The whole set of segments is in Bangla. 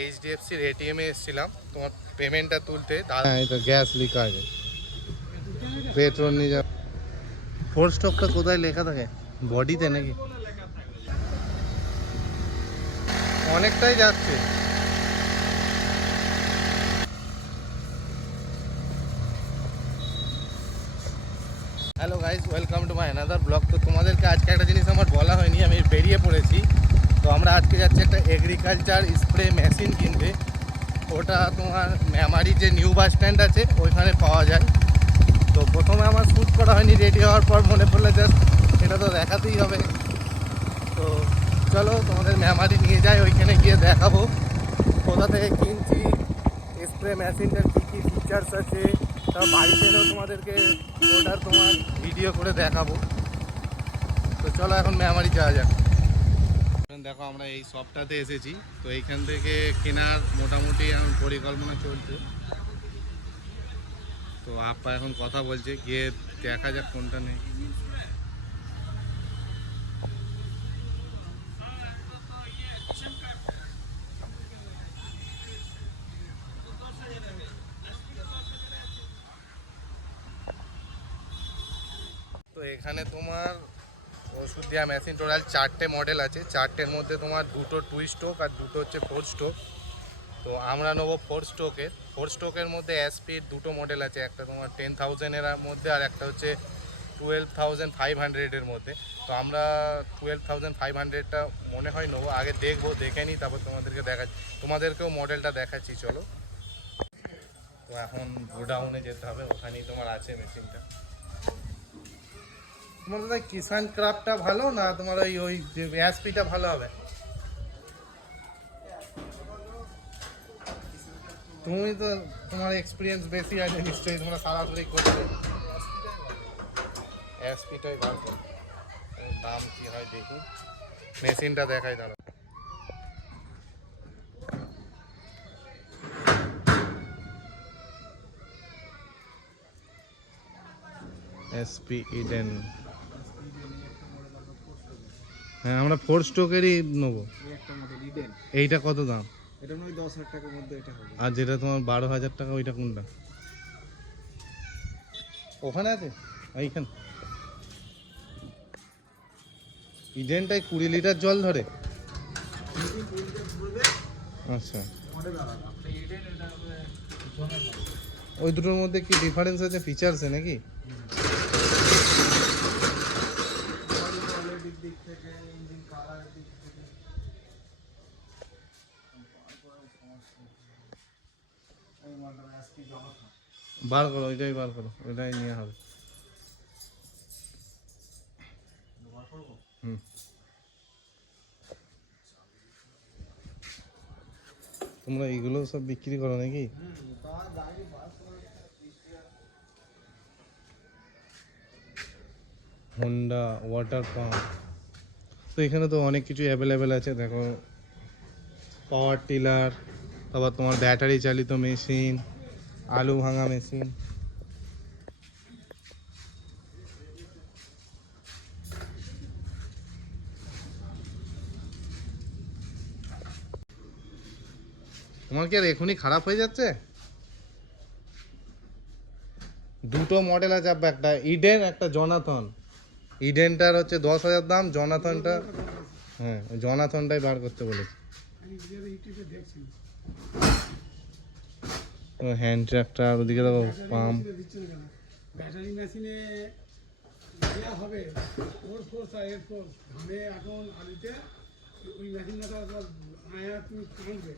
এইচডিএফসির এটিএমে এসেছিলাম তোমার পেমেন্টটা তুলতে। হ্যাঁ এই তো গ্যাস লিক আছে পেট্রোল নিয়ে যা ফোর স্টপটা কোথায় লেখা থাকে? বডিতে নাকি? অনেকটাই যাচ্ছে। Hello guys welcome to my another blog তো তোমাদেরকে আজকে একটা জিনিস আমার বলা হয়নি আমি বেরিয়ে পড়েছি। তো আমরা আজকে যাচ্ছি একটা এগ্রিকালচার স্প্রে মেশিন কিনতে ওটা তোমার মেমারি যে নিউ বাস স্ট্যান্ড আছে, ওইখানে পাওয়া যায়। তো প্রথমে আমার শ্যুট করা হয়নি রেডি হওয়ার পর মনে পড়লে জাস্ট এটা তো দেখাতেই হবে। তো চলো তোমাদের মেমারি নিয়ে যাই, ওইখানে গিয়ে দেখাবো। কোথা থেকে কিনছি স্প্রে মেশিনটার কী কী ফিচার্স আছে তার বাড়িতে এনেও তোমাদেরকে ওটার তোমার ভিডিও করে দেখাবো। তো চলো এখন মেমারি যাওয়া যাক। দেখো আমরা এই শপটাতে এসেছি। তো এইখান থেকে কেনার মোটামুটি এখন পরিকল্পনা চলছে। তো আপা এখন কথা বলছে, গিয়ে দেখা যাক কোনটা নেই তো এখানে তোমার দেওয়া মেশিন টোটাল চারটে মডেল আছে। চারটের মধ্যে তোমার দুটো টু স্ট্রোক আর দুটো হচ্ছে ফোর স্ট্রোক তো আমরা নেব ফোর স্ট্রোকের ফোর স্ট্রোকের মধ্যে অ্যাসপিড দুটো মডেল আছে। একটা তোমার টেন থাউজেন্ডের মধ্যে আর একটা হচ্ছে টুয়েলভ থাউজেন্ড ফাইভ হান্ড্রেডের মধ্যে। তো আমরা টুয়েলভ থাউজেন্ড ফাইভ হান্ড্রেডটা মনে হয় নেব। আগে দেখব, দেখে নিই, তারপর তোমাদেরকে দেখা তোমাদেরকেও মডেলটা দেখাচ্ছি, চলো। তো এখন গোডাউনে যেতে হবে। ওখানেই তোমার আছে মেশিনটা তোমার দাদা কিষান ক্রাফটটা ভালো না তোমার ওই ওই এসপিটা ভালো হবে? তুমি তো তোমার এক্সপিরিয়েন্স বেশি আছে, নিশ্চয়ই তোমরা সরাসরি করবে। এসপিটাই ভালো। দাম কি হয় দেখি। মেশিনটা দেখাই দাঁড়া এসপি ইডেন। হ্যাঁ আমরা ফোর স্ট্রোকেরই নেব। এইটা কত দাম? এটা নয় দশ হাজার টাকার মধ্যে এটা হবে। আর যেটা তোমার বারো হাজার টাকা ওইটা কোনটা? ওখানে আছে? এইখানে ইডেনটাই কুড়ি লিটার জল ধরে। আচ্ছা। ওই দুটোর মধ্যে কি ডিফারেন্স আছে ফিচার্সে নাকি? কোয়ালিটির দিক থেকে ইঞ্জিন কালারের দিক থেকে এই মডেল আজকে জমা বার করো ওইটাই বার করো ওইটাই নিয়ে হবে হুম তোমরা এইগুলো সব বিক্রি করো নাকি হোন্ডা ওয়াটার পাম্প তো এখানে তো অনেক কিছু অ্যাভেলেবেল আছে। দেখো পাওয়ার টিলার তারপর তোমার ব্যাটারি চালিত মেশিন আলু ভাঙা মেশিন তোমার কি আর এখনই খারাপ হয়ে যাচ্ছে? দুটো মডেল আছে একটা ইডেন একটা জনাথন ইডেনটার হচ্ছে দশ হাজার দাম জনাথনটা হ্যাঁ জনাথনটাই বার করতে বলেছে। হ্যান্ড ট্র্যাক্টর ওদিকে দেখো পাম্প ব্যাটারি মেশিনে দেওয়া হবে ফোর ফোর্স আর এর ফোর্স ধানে এখন আলুতে ওই মেশিনটা আয়া তুমি টানবে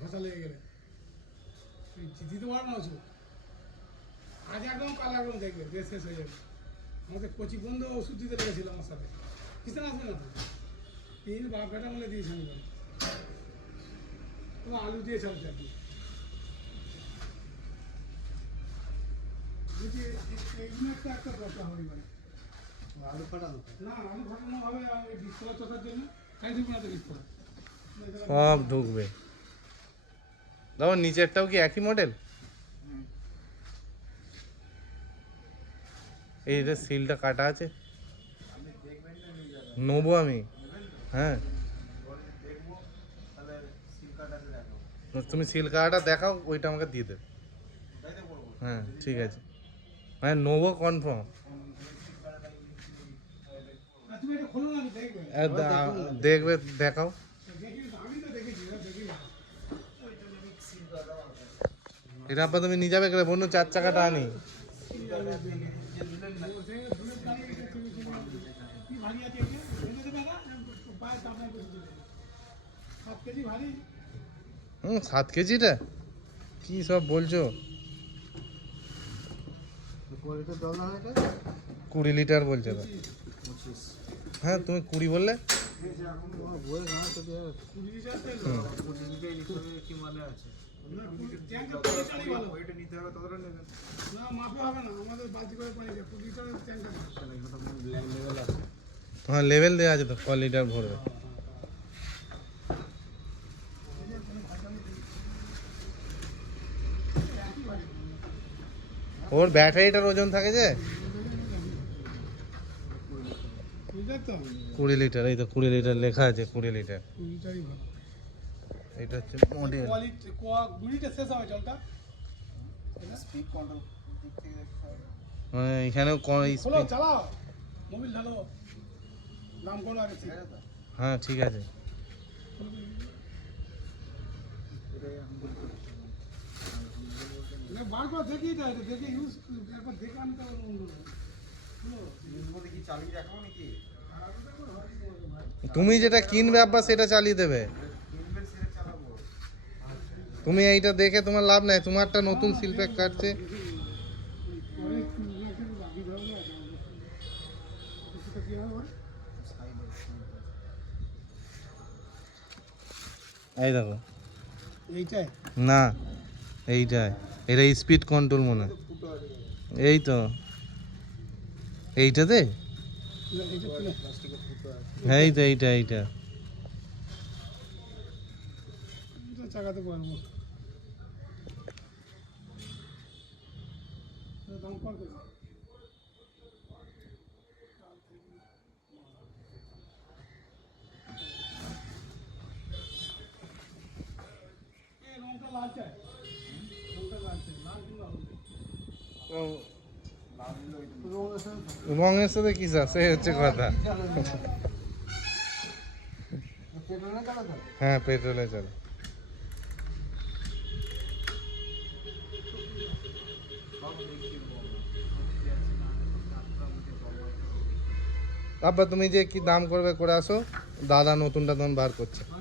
ঘষা লেগে গেলে। তুই দিতে পারো না আজ একদম কাল একদম দেখবে শেষ হয়ে যাবে। আমাদের কচি বন্ধু ওষুধ দিতে লেগেছিল আমার সাথে। কিসে আসবে না তিন বাপ বেটা মিলে দিয়েছি আমি তোমার আলু দিয়ে কি যদি এইগুলো একটা একটা দরকার হবে মানে। আলু ফাটানো? না আলু ফাটানো হবে ওই বিস্তলা চোখার জন্য। খাই দেবো না তো বিস্তলা? সব ঢুকবে। দেখো নিচেরটাও কি একই মডেল এই যে সিলটা কাটা আছে। নেব আমি। হ্যাঁ। তুমি সিল কার্ডটা দেখাও, ওইটা আমাকে দিয়ে দেবে। হ্যাঁ ঠিক আছে। মানে নেব কনফার্ম দেখবে, দেখাও। এটা আবার তুমি নিয়ে যাবে বন্ধু চার চাকাটা আনি। ভারী আছে দেবে না? দেবে। সাত কেজি ভারী। হুম সাত কেজিটা? কি সব বলছো? কুড়ি লিটার বলছে হ্যাঁ তুমি কুড়ি বললে? লিটার না মাপে হবে না। আমাদের বালতি করে পানি কুড়ি ট্যাঙ্ক হ্যাঁ লেভেল দেওয়া আছে তো ক লিটার ভরবে? ওর ব্যাটারিটার ওজন থাকে যে? কুড়ি লিটার এই তো কুড়ি লিটার লেখা আছে, কুড়ি লিটার এটা হচ্ছে মডেল মানে এখানেও স্পিড চালাও মোবিল ঢালো হ্যাঁ ঠিক আছে। না, বার করে দেখেই দেয় এটা দেখে ইউজ একবার দেখে আনতে হবে অন্য তুমি যেটা কিনবে আব্বা সেটা চালিয়ে দেবে। তুমি এইটা দেখে তোমার লাভ নাই তোমারটা নতুন সিল প্যাক কাটছে পরে না কিন্তু বাকি ধরবে না কিছুটা কি হবে এই দেখো। এইটাই? না এইটাই। এটা স্পিড কন্ট্রোল মনে হয়। এই তো। এইটাতে? এইটা এই তো এইটা এইটা। চাকাতে পারব। এটা দাম কত করে? এ, রংটা লাল চাই রংটা লাল চাই লাল কিংবা হলুদ রঙের সাথে কি সে হচ্ছে কথা হ্যাঁ পেট্রোলে চলে আব্বা, তুমি যে কি দাম করবে, করে আসো। দাদা নতুনটা তখন বার করছে। না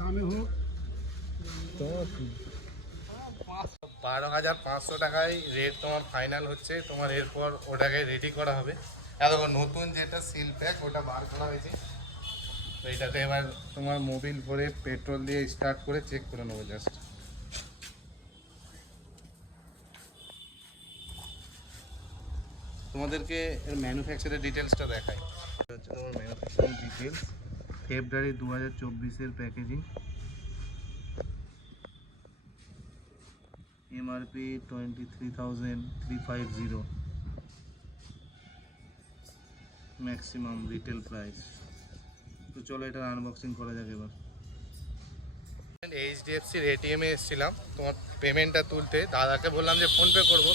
দামে হোক। তো বারো হাজার পাঁচশো টাকায় রেট তোমার ফাইনাল হচ্ছে। তোমার এরপর ওটাকে রেডি করা হবে। এতক্ষণ নতুন যেটা সিল প্যাক ওটা বার করা হয়েছে। তো এটাতে এবার তোমার মোবিল ভরে পেট্রোল দিয়ে স্টার্ট করে চেক করে নেব জাস্ট তোমাদেরকে এর ম্যানুফ্যাকচারের ডিটেলসটা দেখাই। হচ্ছে তোমার ম্যানুফ্যাকচারিং ডিটেলস ফেব্রুয়ারি দু হাজার চব্বিশের packaging MRP twenty three thousand three five zero maximum retail price তো চলো এটা আনবক্সিং করা যাক এবার। এইচডিএফসির এটিএমে এসেছিলাম। তোমার পেমেন্টটা তুলতে। দাদাকে বললাম যে ফোনপে করব।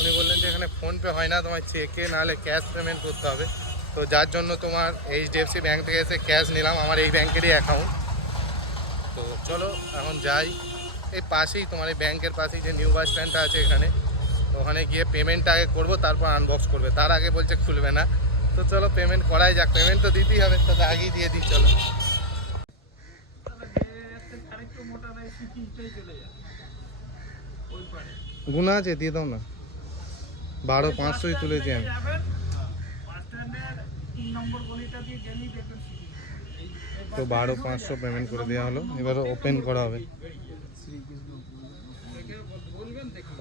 উনি বললেন যে এখানে ফোনপে হয় না। তোমার চেকে নাহলে ক্যাশ পেমেন্ট করতে হবে। তো যার জন্য তোমার এইচডিএফসি ব্যাংক থেকে এসে ক্যাশ নিলাম। আমার এই ব্যাংকেরই অ্যাকাউন্ট তো চলো, এখন যাই। এই পাশেই তোমার এই ব্যাংকের পাশেই যে নিউ বাস স্ট্যান্ডটা আছে এখানে ওখানে গিয়ে পেমেন্টটা আগে করব, তারপর আনবক্স করবে। তার আগে বলছে খুলবে না। তো চলো পেমেন্ট করাই যাক পেমেন্ট তো দিতেই হবে তাতে আগেই দিয়ে দিই, চলো। গুণা আছে, দিয়ে দাও না। বারো পাঁচশোই তুলেছি আমি। তো বারো পাঁচশো পেমেন্ট করে দেওয়া হলো। এবার ওপেন করা হবে। শ্রীকৃষ্ণ বলবেন দেখুন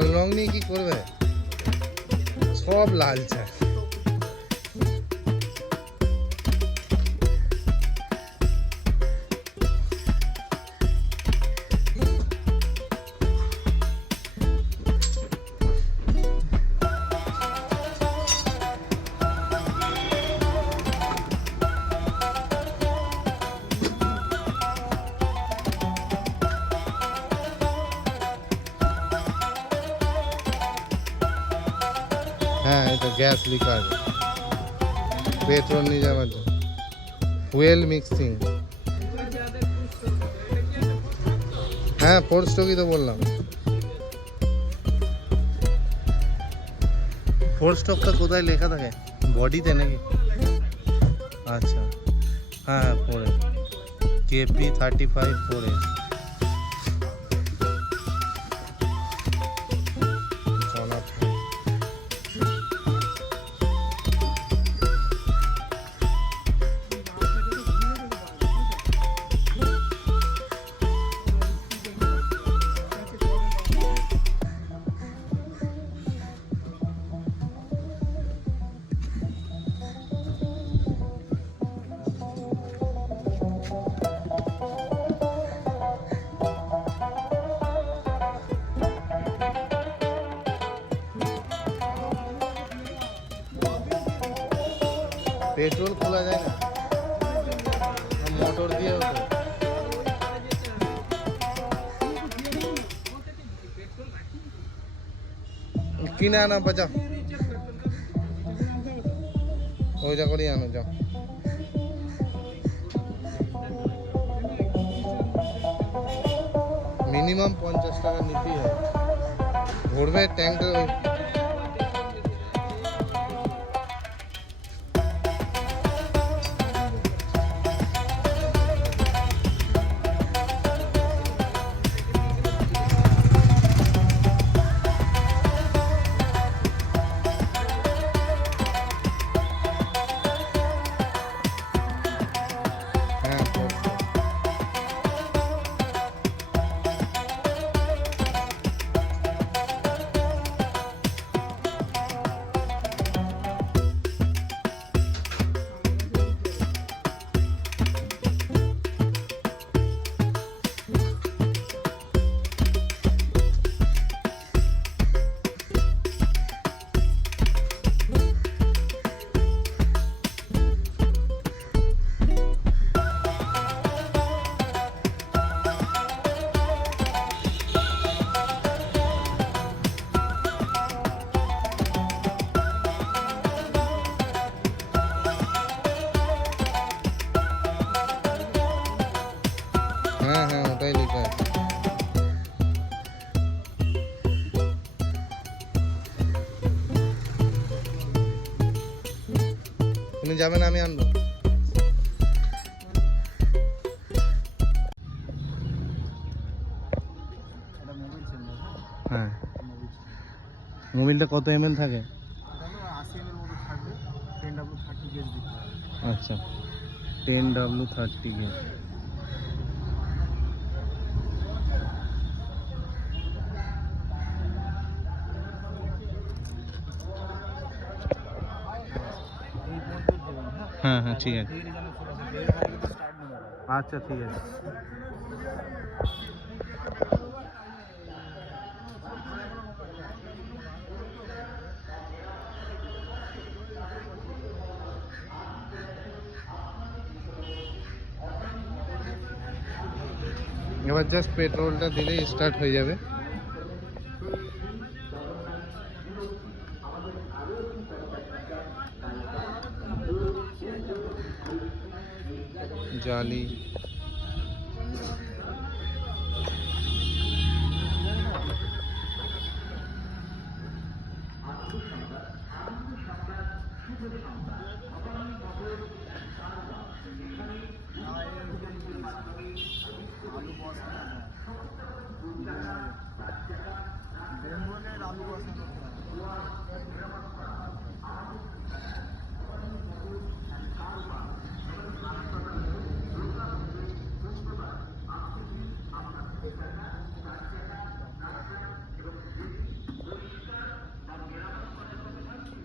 লাল রং নিয়ে কি করবে? সব লাল লিখা পেট্রোল নিয়ে যাওয়ার জন্য। ফুয়েল মিক্সিং হ্যাঁ ফোর স্ট্রোকই তো বললাম। ফোর স্ট্রোকটা কোথায় লেখা থাকে? বডিতে নাকি? আচ্ছা। হ্যাঁ হ্যাঁ four KP thirty five four S petrol খোলা যায় না মোটর দিয়ে হতো কিনে আনা বাজা ওইটা করেই আনো যাও মিনিমাম পঞ্চাশ টাকা নিতেই হবে ভরবে ট্যাঙ্কটা তুমি যাবেন আমি আনব। হ্যাঁ? মোবিলটা কত এমএল থাকে? আচ্ছা। টেন ডাব্লু থার্টি গেজ হ্যাঁ হ্যাঁ ঠিক আছে আচ্ছা ঠিক আছে এবার জাস্ট পেট্রোলটা দিলেই স্টার্ট হয়ে যাবে জালি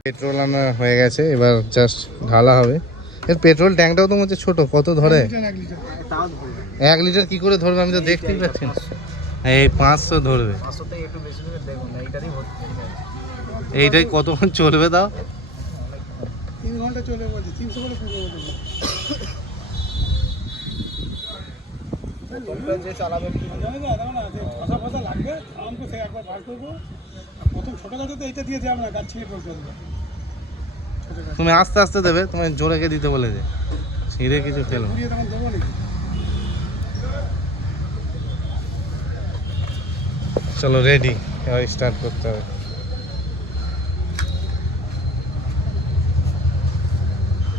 পেট্রোল আনা হয়ে গেছে এবার জাস্ট ঢালা হবে। এর পেট্রোল ট্যাঙ্কটাও তো হচ্ছে ছোট কত ধরে? এক লিটার কি করে ধরবে আমি তো দেখতেই পাচ্ছি না। এই পাঁচশো ধরবে। হয়ে। এইটাই কতক্ষণ চলবে তাও তিন ঘণ্টা চলে বলছে তিনশো করে প্রথম তো এইটা দিয়ে যাবে না গাছ ছিঁড়ে পড়তে হবে ছোটো গাছ তুমি আস্তে আস্তে দেবে তোমায় জোরেকে দিতে বলেছে ছিঁড়ে কিছু ফেলো নাকি চলো রেডি এবার স্টার্ট করতে হবে।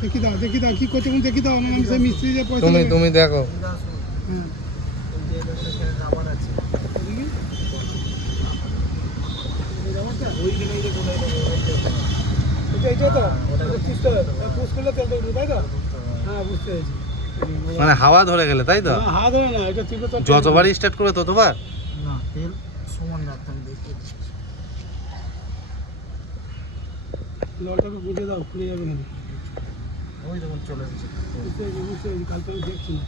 দেখি দাও দেখি দাও কি করছে দেখি দাও আমি সেই মিস্ত্রি যে পয়সা তুমি তুমি দেখো। হ্যাঁ? ওইখানেই যে কোথায় দেবো, ওই যে ওখানে। এটা এইটা তো? ওটা ওটা পুষতে হবে পুষ করলে তেলটা উঠবে তাই তো? হ্যাঁ বুঝতে পেরেছি। মানে হাওয়া ধরে গেলে তাই তো? না, হাত ধরে না এটা তো যতবারই স্টার্ট করবে ততবার? না তেল সমান রাখতে আমি দেখি বুঝে দাও খুলে যাবে কেন ওই দেখুন চলে এসেছে। বুঝতে পেরেছি বুঝতে পেরেছি কালকে আমি দেখছি না।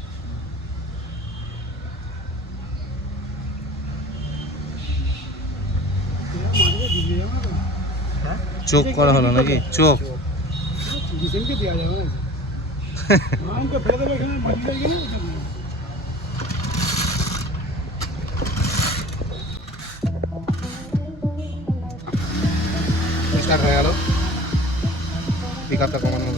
মাঝে দিলে যাবে না চোখ করা হলো নাকি? চোখ। স্টার্ট হয়ে গেল পিক আপটা কমানো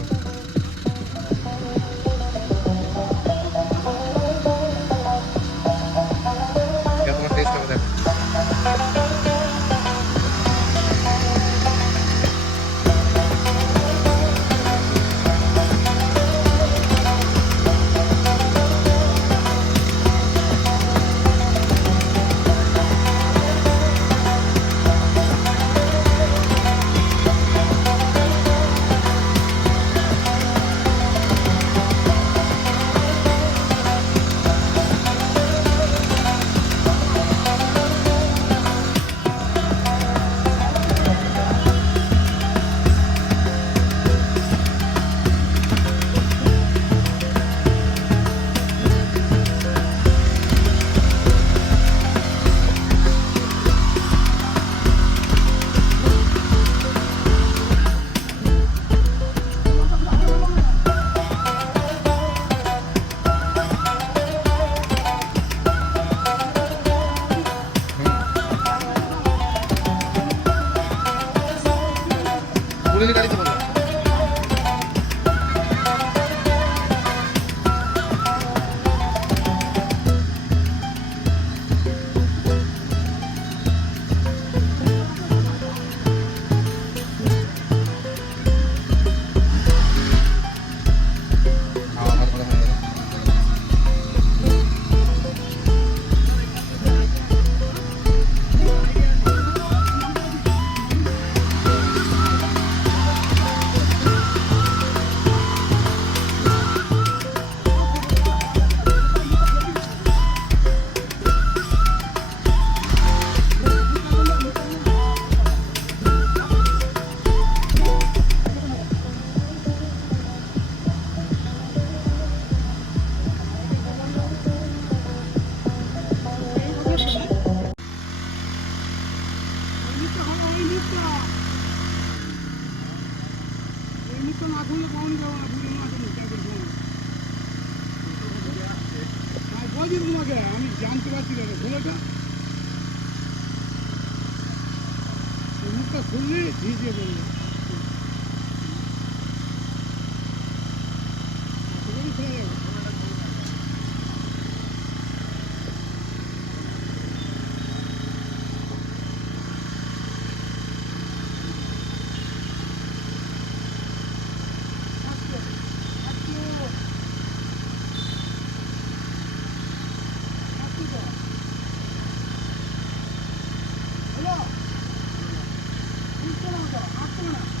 이재명이 போகணும்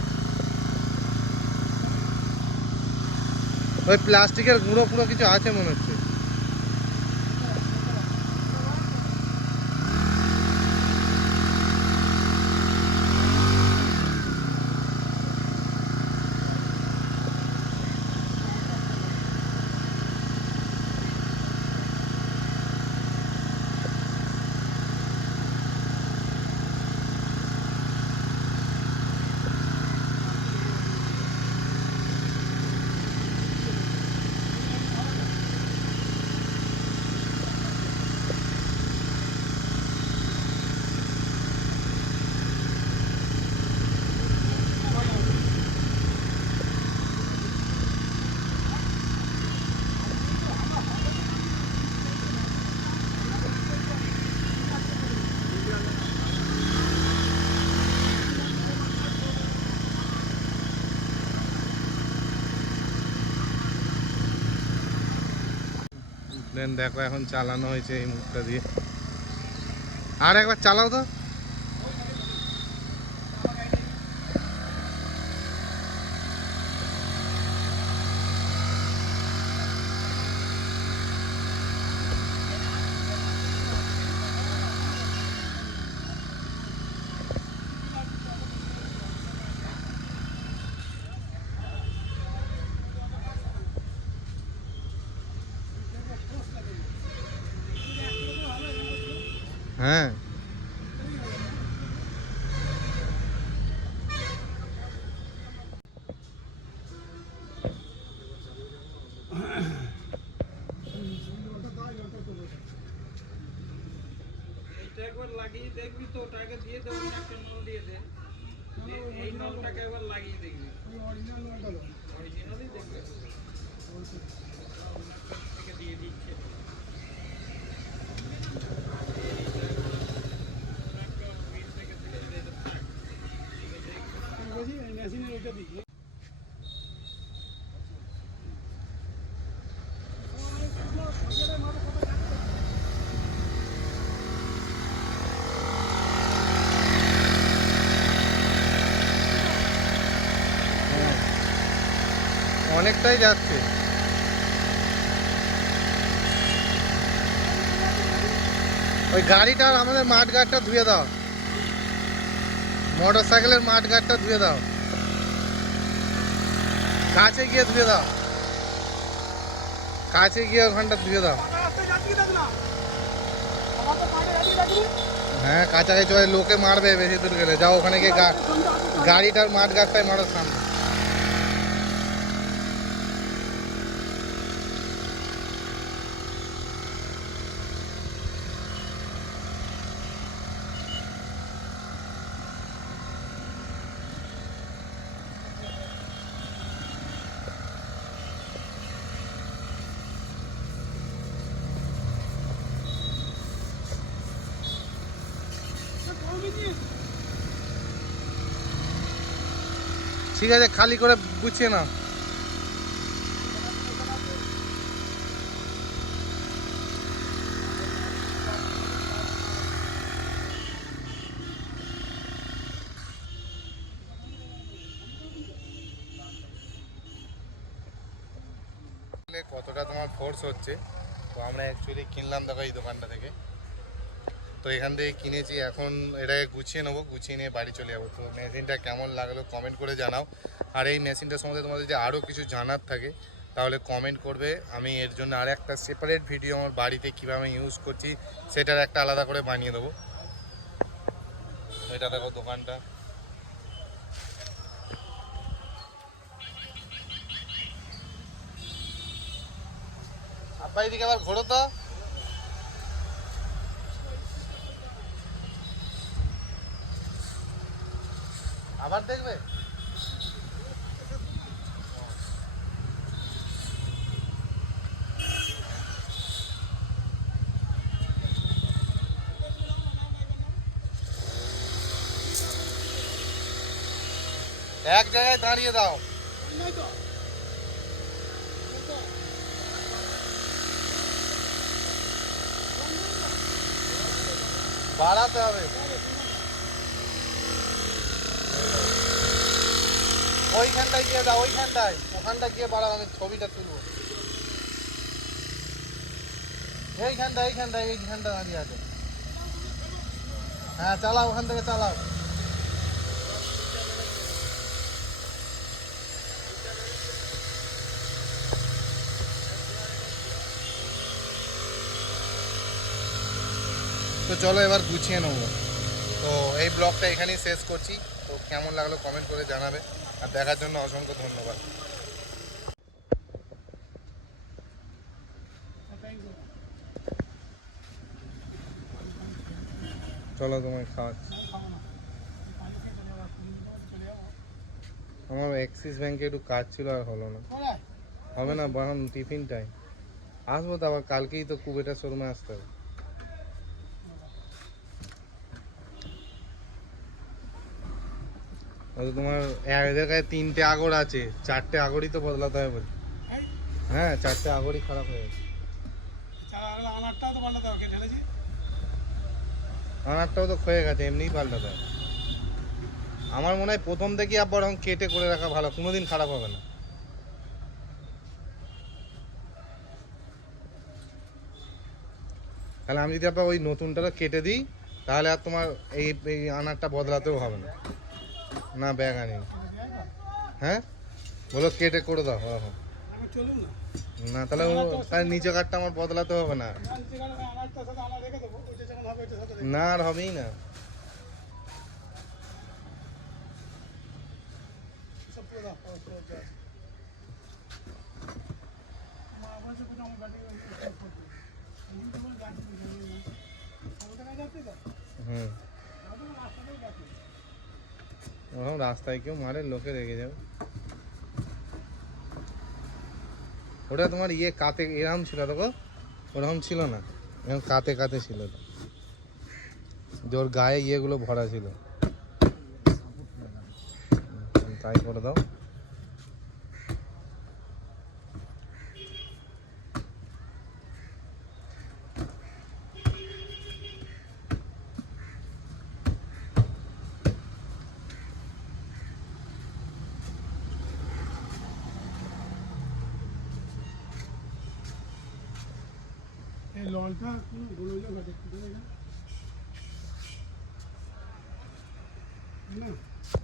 ওই প্লাস্টিকের গুঁড়ো ফুড়ো কিছু আছে মনে হচ্ছে। দেন দেখো এখন চালানো হয়েছে এই মুখটা দিয়ে। আর একবার চালাও তো। হ্যাঁ এটা একবার লাগিয়ে দেখবি তো ওটাকে দিয়ে দেবো না একটা নল দিয়ে দে দিয়ে এই নলটাকে একবার লাগিয়ে দেখবি অনেকটাই যাচ্ছে। ওই গাড়িটার আমাদের মাঠ গাড়টা ধুয়ে দাও। মোটর সাইকেলের মাঠ গাড়টা ধুয়ে দাও। কাছে গিয়ে ধুয়ে দাও। কাছে গিয়ে ওখানটা ধুয়ে দাও। হ্যাঁ কাছাকাছি লোকে মারবে বেশি দূর গেলে। যাও ওখানে গিয়ে গাড়িটার মাঠ গাছটাই মারো সামনে। ঠিক আছে, খালি করে গুছিয়ে নাও। কতটা তোমার ফোর্স হচ্ছে? তো আমরা অ্যাকচুয়ালি কিনলাম দেখো এই দোকানটা থেকে। তো এখান থেকে কিনেছি, এখন এটাকে গুছিয়ে নেব, গুছিয়ে নিয়ে বাড়ি চলে যাব। তো মেশিনটা কেমন লাগল কমেন্ট করে জানাও। আর এই মেশিনটার সম্বন্ধে তোমাদের যদি আরও কিছু জানার থাকে, তাহলে কমেন্ট করবে। আমি এর জন্য আর একটা সেপারেট ভিডিও আমার বাড়িতে কীভাবে ইউজ করছি, সেটার একটা আলাদা করে বানিয়ে দেবো। এটা দেখো দোকানটা। এদিকে আবার ঘোরো তো। আবার দেখবে। এক জায়গায় দাঁড়িয়ে দাও। বাড়াতে হবে। ওইখানটায় গিয়ে দাও, ওইখানটায়। ওখানটা গিয়ে বাড়াও আমি ছবিটা তুলবো। এইখানটা এইখানটা এইখানটা দাঁড়িয়ে আছে। হ্যাঁ চালাও, ওখান থেকে চালাও। তো চলো এবার গুছিয়ে নেব। তো এই ব্লগটা এখানেই শেষ করছি। তো কেমন লাগল কমেন্ট করে জানাবে। আর দেখার জন্য অসংখ্য ধন্যবাদ। চলো তোমায় খাওয়াচ্ছি। আমার অ্যাক্সিস ব্যাংকে একটু কাজ ছিল আর হলো না। হবে না বাহন টিফিন টাইম আসব তো আবার কালকেই তো কুবেটার শোরুমে আসতে হবে। ওই তো তোমার এক জায়গায় তিনটে আগর আছে চারটে আগরই তো বদলাতে হবে বলি। হ্যাঁ চারটে আগরই খারাপ হয়ে গেছে আনারটাও তো ক্ষয়ে গেছে এমনিই পাল্টাতে হবে। আমার মনে হয় প্রথম থেকেই আবার কেটে করে রাখা ভালো কোনোদিন খারাপ হবে না। তাহলে আমি যদি আবার ওই নতুনটা কেটে দিই তাহলে আর তোমার এই এই আনারটা বদলাতেও হবে না। না, ব্যাগ আনি হ্যাঁ? বলো, কেটে করে দাও হ্যাঁ হ্যাঁ না, তাহলে ও- তাহলে নিচে কাঠটা আমার বদলাতে হবে না। না, আর হবেই না। হুম আমাদের রাস্তাতেই যাচ্ছি ওরকম রাস্তায় কেউ মারে, লোকে রেগে যাবে। ওটা তোমার ইয়ে কাতে এরকম ছিল দেখো ওরকম ছিল না এরকম কাতে কাতে ছিল। যে ওর গায়ে ইয়েগুলো ভরা ছিল। তাই করে দাও।